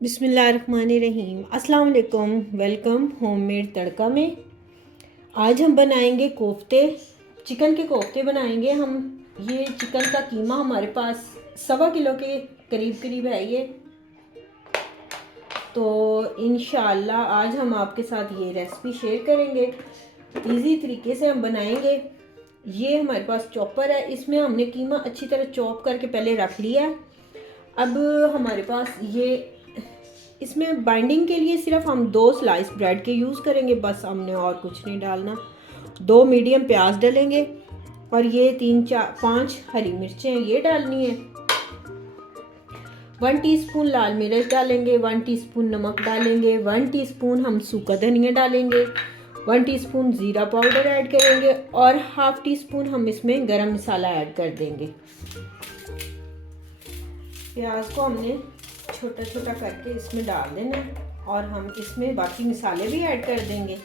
बिस्मिल्लाहिर्रहमानिर्रहीम। अस्सलाम वालेकुम। वेलकम होममेड तड़का में। आज हम बनाएंगे कोफ्ते, चिकन के कोफ्ते बनाएंगे हम। ये चिकन का कीमा हमारे पास 1.25 किलो के करीब है ये। तो इंशाल्लाह आज हम आपके साथ ये रेसिपी शेयर करेंगे। इजी तरीके से हम बनाएंगे। ये हमारे पास चॉपर है, इसमें हमने कीमा अच्छी तरह चॉप करके पहले रख लिया। अब हमारे पास ये, इसमें बाइंडिंग के लिए सिर्फ हम 2 स्लाइस ब्रेड के यूज़ करेंगे, बस हमने और कुछ नहीं डालना। 2 मीडियम प्याज डालेंगे और ये 3-4-5 हरी मिर्चें ये डालनी है। 1 टीस्पून लाल मिर्च डालेंगे, 1 टीस्पून नमक डालेंगे, 1 टीस्पून हम सूखा धनिया डालेंगे, 1 टीस्पून ज़ीरा पाउडर ऐड करेंगे और हाफ टी स्पून हम इसमें गरम मसाला ऐड कर देंगे। प्याज को हमने छोटा छोटा करके इसमें डाल देना और हम इसमें बाकी मसाले भी ऐड कर देंगे।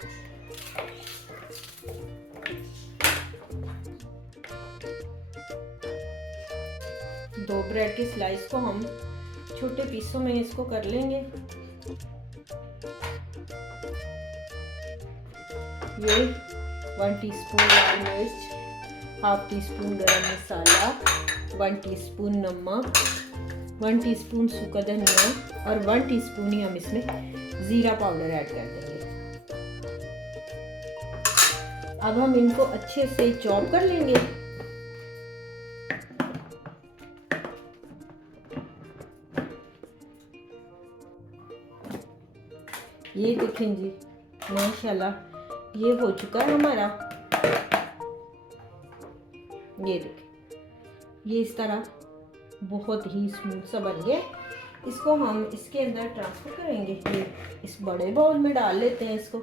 दो ब्रेड की स्लाइस को हम छोटे पीसों में इसको कर लेंगे। ये 1 टीस्पून लाल मिर्च, हाफ टी स्पून गरम मसाला, 1 टीस्पून नमक, 1 टीस्पून सूखा धनिया और 1 टीस्पून ही हम इसमें ज़ीरा पाउडर ऐड कर देंगे। अब हम इनको अच्छे से चॉप कर लेंगे। ये देखें जी, माशाल्लाह ये हो चुका है हमारा। ये देखें, ये इस तरह बहुत ही स्मूथ सा बन गया। इसको हम इसके अंदर ट्रांसफर करेंगे। ये इस बड़े बाउल में डाल लेते हैं इसको।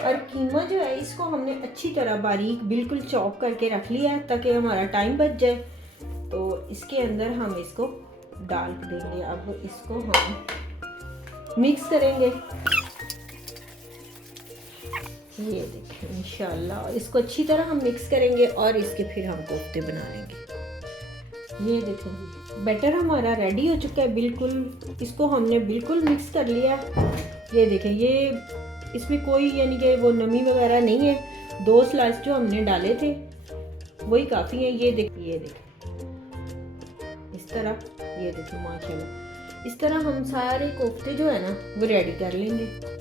और कीमा जो है इसको हमने अच्छी तरह बारीक बिल्कुल चॉप करके रख लिया है ताकि हमारा टाइम बच जाए। तो इसके अंदर हम इसको डाल देंगे। अब इसको हम मिक्स करेंगे। ये देखिए, इंशाल्लाह इसको अच्छी तरह हम मिक्स करेंगे और इसके फिर हम कोफ्ते बना लेंगे। ये देखें, बैटर हमारा रेडी हो चुका है बिल्कुल। इसको हमने बिल्कुल मिक्स कर लिया। ये देखें, ये इसमें कोई यानी कि वो नमी वगैरह नहीं है। 2 स्लाइस जो हमने डाले थे वही काफ़ी है। ये देखिए इस तरह, ये देखिए माशाल्लाह इस तरह हम सारे कोफ्ते जो है ना वो रेडी कर लेंगे।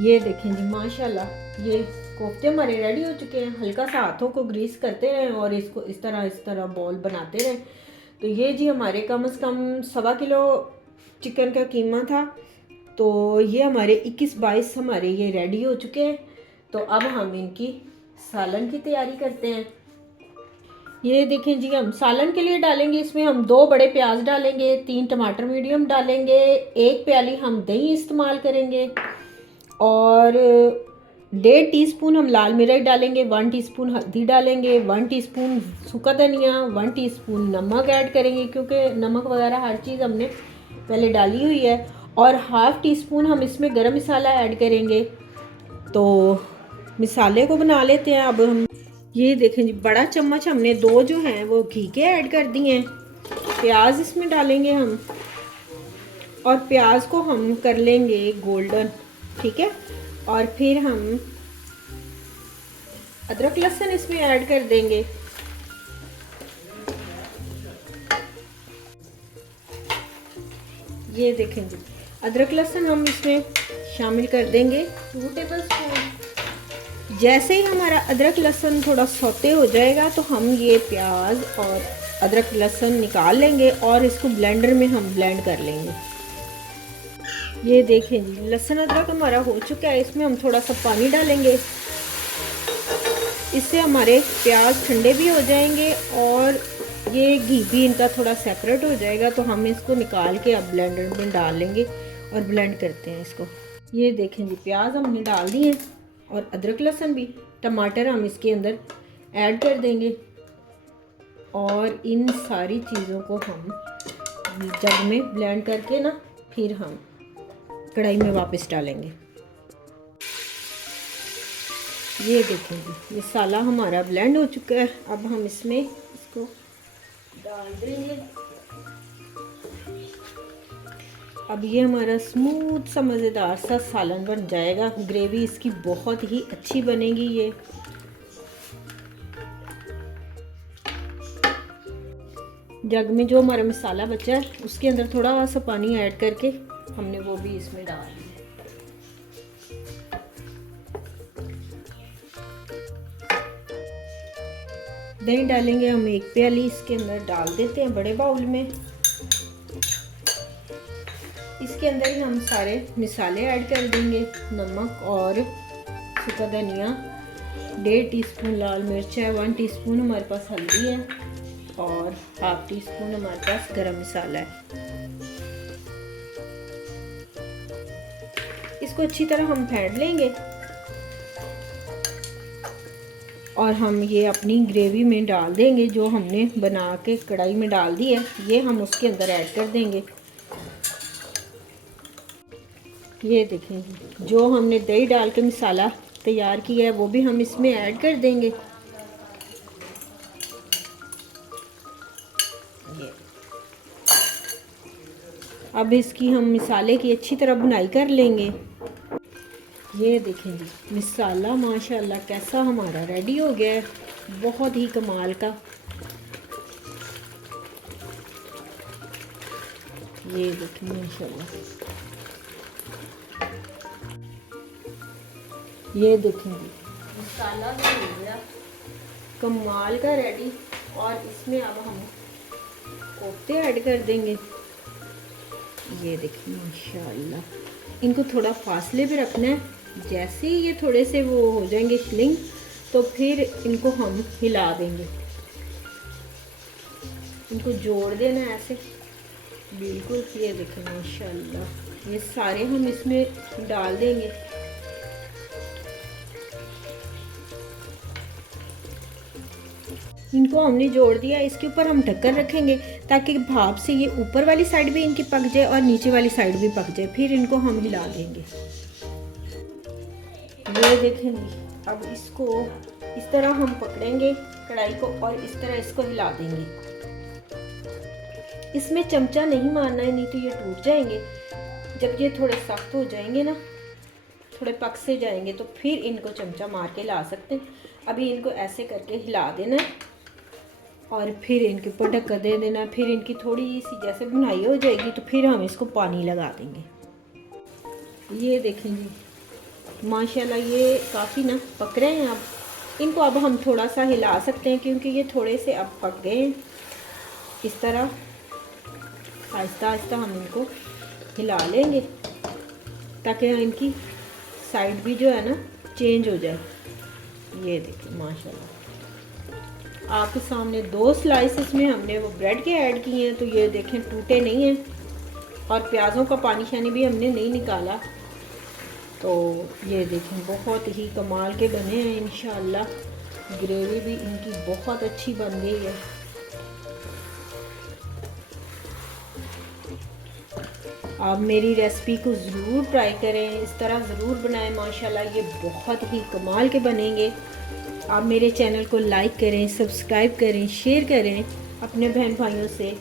ये देखें जी, माशाल्लाह ये कोफ्ते हमारे रेडी हो चुके हैं। हल्का सा हाथों को ग्रीस करते रहें और इसको इस तरह बॉल बनाते रहें। तो ये जी हमारे कम से कम 1.25 किलो चिकन का कीमा था। तो ये हमारे 21-22 हमारे ये रेडी हो चुके हैं। तो अब हम इनकी सालन की तैयारी करते हैं। ये देखें जी, हम सालन के लिए डालेंगे इसमें हम 2 बड़े प्याज डालेंगे, 3 टमाटर मीडियम डालेंगे, 1 प्याली हम दही इस्तेमाल करेंगे और 1.5 टीस्पून हम लाल मिर्च डालेंगे, 1 टीस्पून हल्दी डालेंगे, 1 टीस्पून सूखा धनिया, 1 टीस्पून नमक ऐड करेंगे क्योंकि नमक वगैरह हर चीज़ हमने पहले डाली हुई है और हाफ टी स्पून हम इसमें गरम मसाला ऐड करेंगे। तो मसाले को बना लेते हैं। अब हम ये देखें जी, बड़ा चम्मच हमने 2 जो हैं वो घी के ऐड कर दिए हैं। प्याज इसमें डालेंगे हम और प्याज को हम कर लेंगे गोल्डन, ठीक है। और फिर हम अदरक लहसुन इसमें ऐड कर देंगे। ये देखें जी, अदरक लहसुन हम इसमें शामिल कर देंगे 2 टेबल स्पून। जैसे ही हमारा अदरक लहसुन थोड़ा सौते हो जाएगा तो हम ये प्याज और अदरक लहसुन निकाल लेंगे और इसको ब्लेंडर में हम ब्लेंड कर लेंगे। ये देखें जी, लहसुन अदरक हमारा हो चुका है। इसमें हम थोड़ा सा पानी डालेंगे, इससे हमारे प्याज ठंडे भी हो जाएंगे और ये घी भी इनका थोड़ा सेपरेट हो जाएगा। तो हम इसको निकाल के अब ब्लेंडर में डाल लेंगे और ब्लेंड करते हैं इसको। ये देखें जी, प्याज हमने डाल दिए और अदरक लहसुन भी। टमाटर हम इसके अंदर ऐड कर देंगे और इन सारी चीज़ों को हम जग में ब्लेंड करके ना फिर हम कढ़ाई में वापस डालेंगे। ये देखें जी मसाला हमारा ब्लेंड हो चुका है। अब हम इसमें इसको डाल देंगे। अब ये हमारा स्मूथ सा मज़ेदार सा सालन बन जाएगा। ग्रेवी इसकी बहुत ही अच्छी बनेगी। ये जग में जो हमारा मसाला बचा है उसके अंदर थोड़ा सा पानी ऐड करके हमने वो भी इसमें डाल दिया। दही डालेंगे हम 1 प्याली इसके अंदर डाल देते हैं बड़े बाउल में। इसके अंदर ही हम सारे मसाले ऐड कर देंगे। नमक और सूखा धनिया, 1.5 टीस्पून लाल मिर्च है, 1 टीस्पून हमारे पास हल्दी है और 1/2 टीस्पून हमारे पास गरम मसाला है। इसको अच्छी तरह हम फेंट लेंगे और हम ये अपनी ग्रेवी में डाल देंगे जो हमने बना के कढ़ाई में डाल दी है। ये हम उसके अंदर ऐड कर देंगे। ये देखें जो हमने दही डाल के मसाला तैयार किया है वो भी हम इसमें ऐड कर देंगे। अब इसकी हम मसाले की अच्छी तरह भुनाई कर लेंगे। ये देखें जी मसाला माशाल्लाह कैसा हमारा रेडी हो गया है, बहुत ही कमाल का। ये देखें माशाल्लाह, ये देखें जी मसाला भी हो गया कमाल का रेडी। और इसमें अब हम कोफ्ते ऐड कर देंगे। ये देखिए माशाल्लाह, इनको थोड़ा फासले पे रखना है। जैसे ही ये थोड़े से वो हो जाएंगे स्लिंग तो फिर इनको हम हिला देंगे। इनको जोड़ देना है ऐसे बिल्कुल। ये देखें माशाल्लाह, ये सारे हम इसमें डाल देंगे। इनको हमने जोड़ दिया। इसके ऊपर हम ढक्कन रखेंगे ताकि भाप से ये ऊपर वाली साइड भी इनकी पक जाए और नीचे वाली साइड भी पक जाए। फिर इनको हम हिला देंगे। ये देखेंगे अब इसको इस तरह हम पकड़ेंगे कढ़ाई को और इस तरह इसको हिला देंगे। इसमें चमचा नहीं मारना है, नहीं तो ये टूट जाएंगे। जब ये थोड़े सख्त हो जाएंगे ना, थोड़े पक से जाएंगे तो फिर इनको चमचा मार के ला सकते हैं। अभी इनको ऐसे करके हिला देना है और फिर इनके ऊपर ढक्कन दे देना। फिर इनकी थोड़ी सी जैसे बुनाई हो जाएगी तो फिर हम इसको पानी लगा देंगे। ये देखें जी माशाल्लाह ये काफ़ी ना पक रहे हैं। अब इनको अब हम थोड़ा सा हिला सकते हैं क्योंकि ये थोड़े से अब पक गए हैं। इस तरह आहिस्ता आहिस्ता हम इनको हिला लेंगे ताकि इनकी साइड भी जो है ना चेंज हो जाए। ये देखिए माशाल्लाह आपके सामने 2 स्लाइसेस में हमने वो ब्रेड के ऐड किए हैं। तो ये देखें टूटे नहीं हैं और प्याज़ों का पानी शानी भी हमने नहीं निकाला। तो ये देखें बहुत ही कमाल के बने हैं। इंशाअल्लाह ग्रेवी भी इनकी बहुत अच्छी बन गई है। आप मेरी रेसिपी को ज़रूर ट्राई करें, इस तरह ज़रूर बनाएं। माशाल्लाह ये बहुत ही कमाल के बनेंगे। आप मेरे चैनल को लाइक करें, सब्सक्राइब करें, शेयर करें अपने बहन भाइयों से।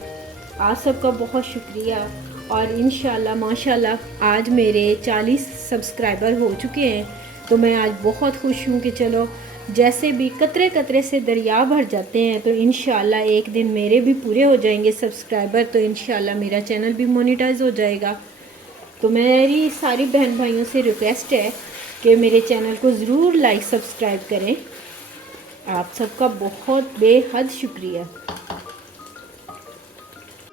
आप सबका बहुत शुक्रिया। और इंशाल्लाह माशाल्लाह आज मेरे 40 सब्सक्राइबर हो चुके हैं। तो मैं आज बहुत खुश हूँ कि चलो जैसे भी कतरे कतरे से दरिया भर जाते हैं तो इंशाल्लाह एक दिन मेरे भी पूरे हो जाएंगे सब्सक्राइबर। तो इंशाल्लाह मेरा चैनल भी मोनेटाइज हो जाएगा। तो मेरी सारी बहन भाइयों से रिक्वेस्ट है कि मेरे चैनल को ज़रूर लाइक सब्सक्राइब करें। आप सबका बहुत बेहद शुक्रिया।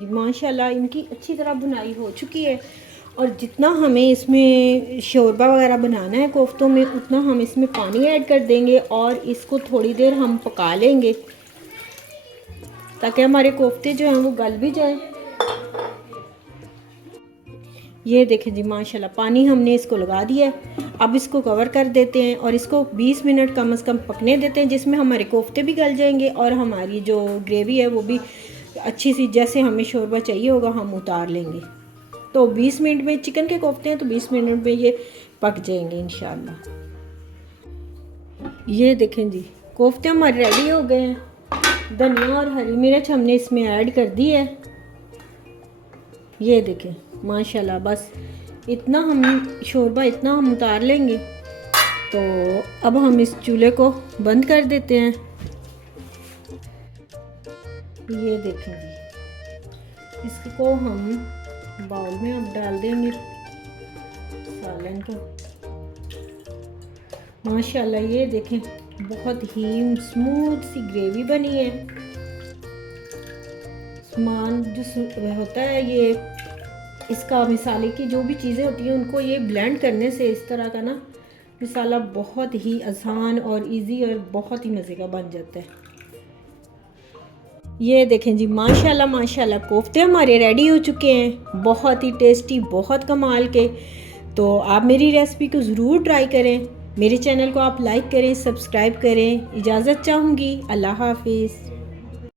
माशाल्लाह इनकी अच्छी तरह बुनाई हो चुकी है। और जितना हमें इसमें शोरबा वगैरह बनाना है कोफ्तों में उतना हम इसमें पानी ऐड कर देंगे और इसको थोड़ी देर हम पका लेंगे ताकि हमारे कोफ्ते जो हैं वो गल भी जाएं। ये देखें जी माशाल्लाह पानी हमने इसको लगा दिया है। अब इसको कवर कर देते हैं और इसको 20 मिनट कम से कम पकने देते हैं जिसमें हमारे कोफ्ते भी गल जाएंगे और हमारी जो ग्रेवी है वो भी अच्छी सी जैसे हमें शोरबा चाहिए होगा हम उतार लेंगे। तो 20 मिनट में चिकन के कोफ्ते हैं तो 20 मिनट में ये पक जाएंगे इंशाल्लाह। ये देखें जी, कोफ्ते हमारे रेडी हो गए हैं। धनिया और हरी मिर्च हमने इसमें ऐड कर दी है। ये देखें माशाल्लाह, बस इतना हम शोरबा इतना हम उतार लेंगे तो अब हम इस चूल्हे को बंद कर देते हैं। ये देखें जी, इसको हम बाउल में अब डाल देंगे सालन को। माशाल्लाह ये देखें बहुत ही स्मूथ सी ग्रेवी बनी है। सामान जो होता है ये इसका मिसाले की जो भी चीज़ें होती हैं उनको ये ब्लेंड करने से इस तरह का ना मिसाला बहुत ही आसान और इजी और बहुत ही मज़े का बन जाता है। ये देखें जी माशाल्लाह माशाल्लाह कोफ्ते हमारे रेडी हो चुके हैं, बहुत ही टेस्टी, बहुत कमाल के। तो आप मेरी रेसिपी को ज़रूर ट्राई करें। मेरे चैनल को आप लाइक करें, सब्सक्राइब करें। इजाज़त चाहूँगी। अल्लाह हाफिज़।